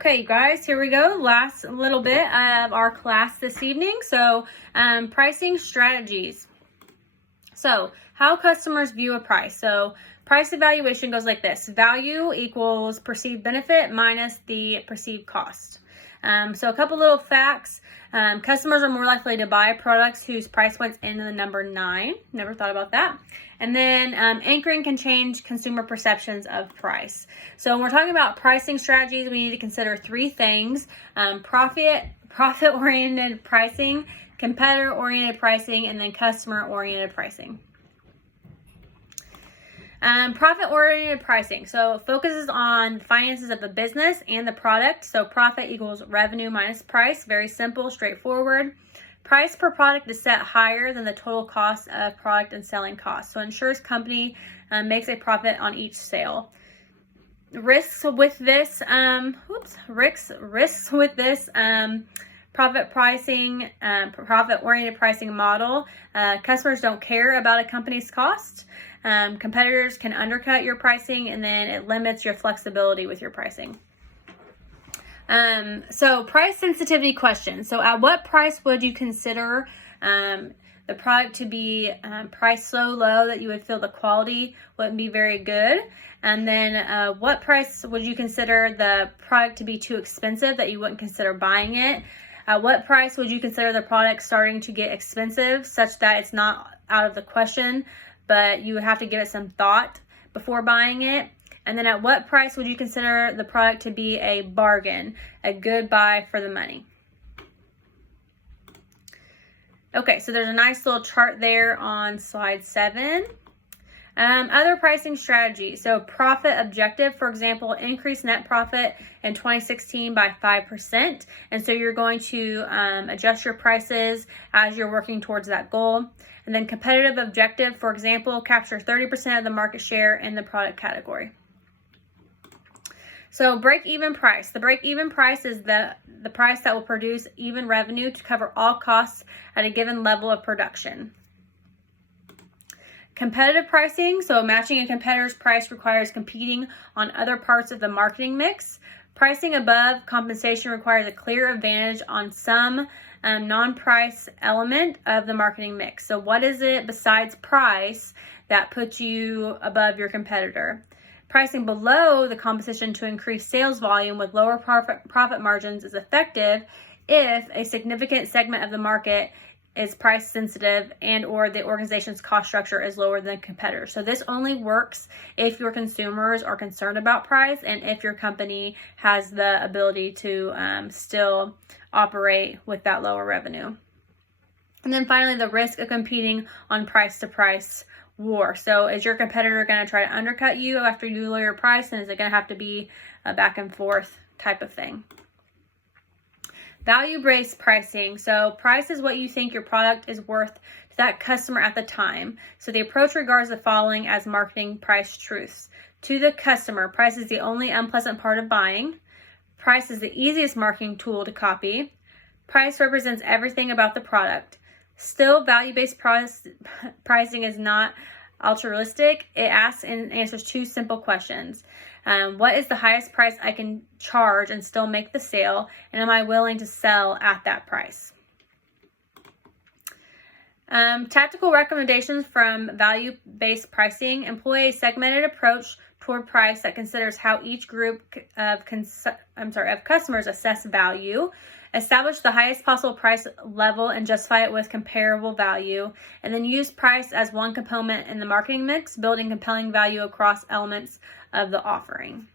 Okay, guys, here we go. Last little bit of our class this evening. So, pricing strategies. So, how customers view a price. So, price evaluation goes like this. Value equals perceived benefit minus the perceived cost. So, a couple little facts. Customers are more likely to buy products whose price went into the number 9. Never thought about that. And then anchoring can change consumer perceptions of price. So when we're talking about pricing strategies, we need to consider 3 things: profit-oriented pricing, competitor-oriented pricing, and then customer-oriented pricing. Profit-oriented pricing. So it focuses on the finances of the business and the product. So profit equals revenue minus price. Very simple, straightforward. Price per product is set higher than the total cost of product and selling costs. So ensures company makes a profit on each sale. Risks with this, profit-oriented pricing model. Customers don't care about a company's cost. Competitors can undercut your pricing, and then it limits your flexibility with your pricing. So price sensitivity question. So at what price would you consider the product to be priced so low that you would feel the quality wouldn't be very good? And then what price would you consider the product to be too expensive that you wouldn't consider buying it? At what price would you consider the product starting to get expensive such that it's not out of the question, but you would have to give it some thought before buying it? And then at what price would you consider the product to be a bargain, a good buy for the money? Okay, so there's a nice little chart there on slide 7. Other pricing strategies. So profit objective, for example, increase net profit in 2016 by 5%. And so you're going to adjust your prices as you're working towards that goal. And then competitive objective, for example, capture 30% of the market share in the product category. So break-even price. The break-even price is the price that will produce even revenue to cover all costs at a given level of production. Competitive pricing. So matching a competitor's price requires competing on other parts of the marketing mix. Pricing above compensation requires a clear advantage on some non-price element of the marketing mix. So what is it besides price that puts you above your competitor? Pricing below the competition to increase sales volume with lower profit margins is effective if a significant segment of the market is price sensitive and or the organization's cost structure is lower than competitors. So this only works if your consumers are concerned about price and if your company has the ability to still operate with that lower revenue. And then finally, the risk of competing on price to price war. So is your competitor going to try to undercut you after you lower your price, and is it going to have to be a back and forth type of thing? Value-based pricing. So price is what you think your product is worth to that customer at the time. So the approach regards the following as marketing price truths. To the customer, price is the only unpleasant part of buying. Price is the easiest marketing tool to copy. Price represents everything about the product. Still, value-based pricing is not altruistic. It asks and answers 2 simple questions. What is the highest price I can charge and still make the sale? And am I willing to sell at that price? Tactical recommendations from value-based pricing. Employ a segmented approach toward price that considers how each group of customers assess value. Establish the highest possible price level and justify it with comparable value. And then use price as one component in the marketing mix, building compelling value across elements of the offering.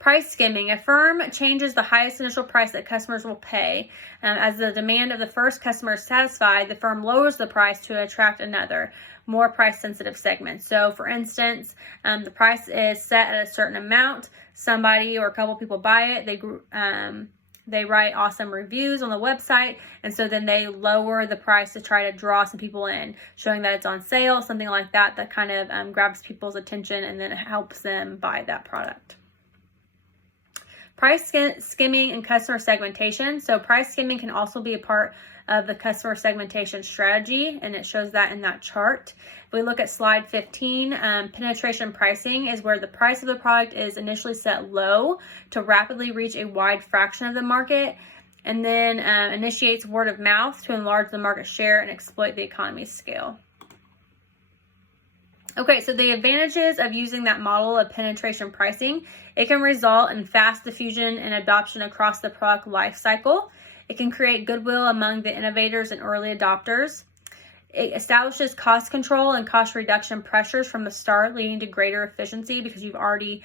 Price skimming. A firm changes the highest initial price that customers will pay. As the demand of the first customer is satisfied, the firm lowers the price to attract another, more price-sensitive segment. So, for instance, the price is set at a certain amount. Somebody or a couple people buy it. They write awesome reviews on the website, and so then they lower the price to try to draw some people in, showing that it's on sale, something like that, that kind of grabs people's attention and then it helps them buy that product. Price skimming and customer segmentation. So price skimming can also be a part of the customer segmentation strategy, and it shows that in that chart. If we look at slide 15, penetration pricing is where the price of the product is initially set low to rapidly reach a wide fraction of the market, and then initiates word of mouth to enlarge the market share and exploit the economy's scale. Okay, so the advantages of using that model of penetration pricing, it can result in fast diffusion and adoption across the product life cycle. It can create goodwill among the innovators and early adopters. It establishes cost control and cost reduction pressures from the start, leading to greater efficiency because you've already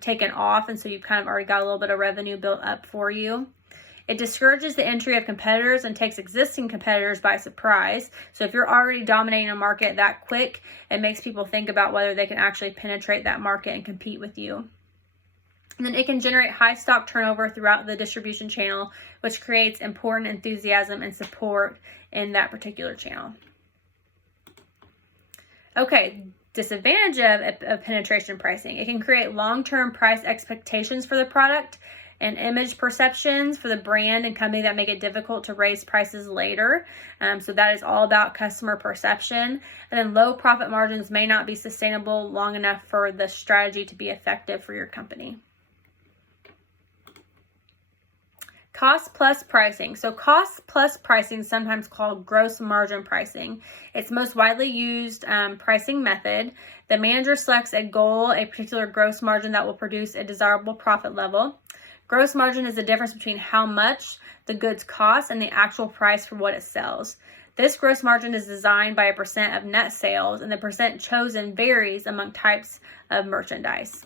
taken off, and so you've kind of already got a little bit of revenue built up for you. It discourages the entry of competitors and takes existing competitors by surprise. So if you're already dominating a market that quick, it makes people think about whether they can actually penetrate that market and compete with you. And then it can generate high stock turnover throughout the distribution channel, which creates important enthusiasm and support in that particular channel. Okay, disadvantage of penetration pricing. It can create long-term price expectations for the product and image perceptions for the brand and company that make it difficult to raise prices later. So that is all about customer perception. And then low profit margins may not be sustainable long enough for the strategy to be effective for your company. Cost plus pricing. So cost plus pricing, sometimes called gross margin pricing. It's most widely used pricing method. The manager selects a goal, a particular gross margin that will produce a desirable profit level. Gross margin is the difference between how much the goods cost and the actual price for what it sells. This gross margin is designed by a percent of net sales, and the percent chosen varies among types of merchandise.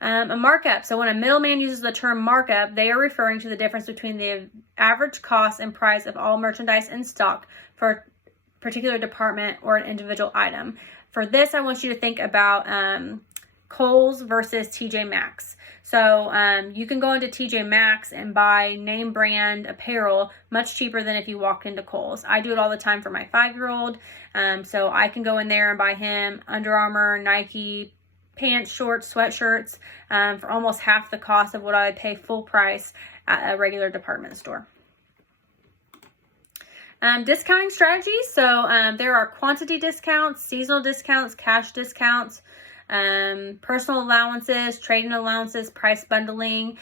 A markup. So when a middleman uses the term markup, they are referring to the difference between the average cost and price of all merchandise in stock for a particular department or an individual item. For this, I want you to think about Kohl's versus TJ Maxx. So you can go into TJ Maxx and buy name brand apparel much cheaper than if you walk into Kohl's. I do it all the time for my 5-year-old. So I can go in there and buy him Under Armour, Nike, pants, shorts, sweatshirts for almost half the cost of what I would pay full price at a regular department store. Discounting strategies. So there are quantity discounts, seasonal discounts, cash discounts, personal allowances, trade-in allowances, price bundling.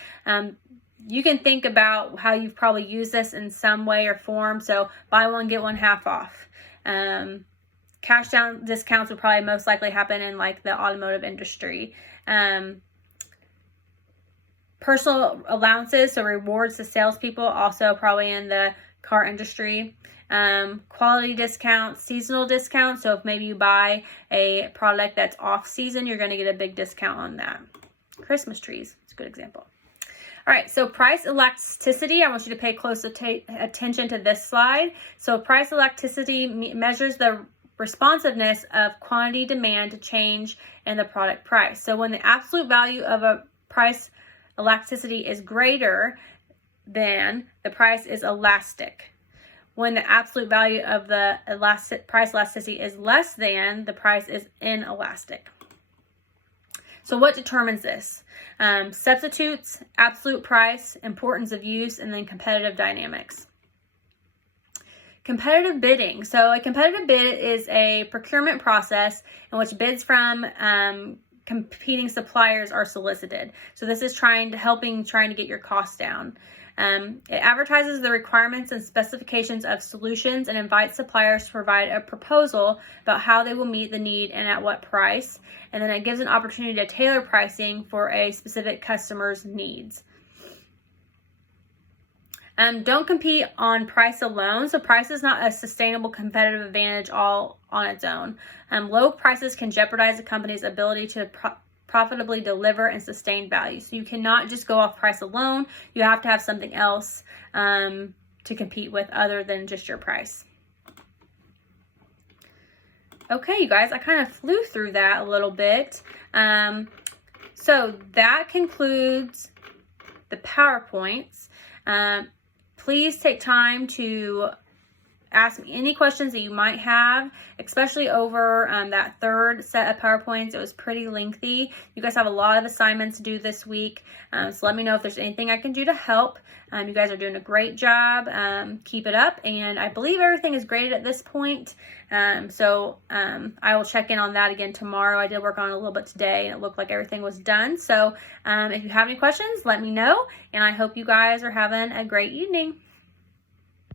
You can think about how you've probably used this in some way or form. So buy one, get one half off. Cash down discounts would probably most likely happen in like the automotive industry. Personal allowances, so rewards to salespeople, also probably in the car industry. Quality discounts, seasonal discounts. So if maybe you buy a product that's off season, you're going to get a big discount on that. Christmas trees, it's a good example. All right, so price elasticity. I want you to pay close attention to this slide. So price elasticity measures the responsiveness of quantity demand to change in the product price. So when the absolute value of a price elasticity is greater than, the price is elastic. When the absolute value of the price elasticity is less than, the price is inelastic. So what determines this? Substitutes, absolute price, importance of use, and then competitive dynamics. Competitive bidding. So a competitive bid is a procurement process in which bids from competing suppliers are solicited. So this is trying to get your costs down. It advertises the requirements and specifications of solutions and invites suppliers to provide a proposal about how they will meet the need and at what price. And then it gives an opportunity to tailor pricing for a specific customer's needs. Don't compete on price alone. So price is not a sustainable competitive advantage all on its own. Low prices can jeopardize a company's ability to profitably deliver and sustain value. So you cannot just go off price alone. You have to have something else to compete with other than just your price. Okay, you guys, I kind of flew through that a little bit. So that concludes the PowerPoints. Please take time to ask me any questions that you might have, especially over that third set of PowerPoints. It was pretty lengthy. You guys have a lot of assignments to do this week, so let me know if there's anything I can do to help. You guys are doing a great job. Keep it up, and I believe everything is graded at this point. So I will check in on that again tomorrow. I did work on it a little bit today, and it looked like everything was done. So if you have any questions, let me know, and I hope you guys are having a great evening.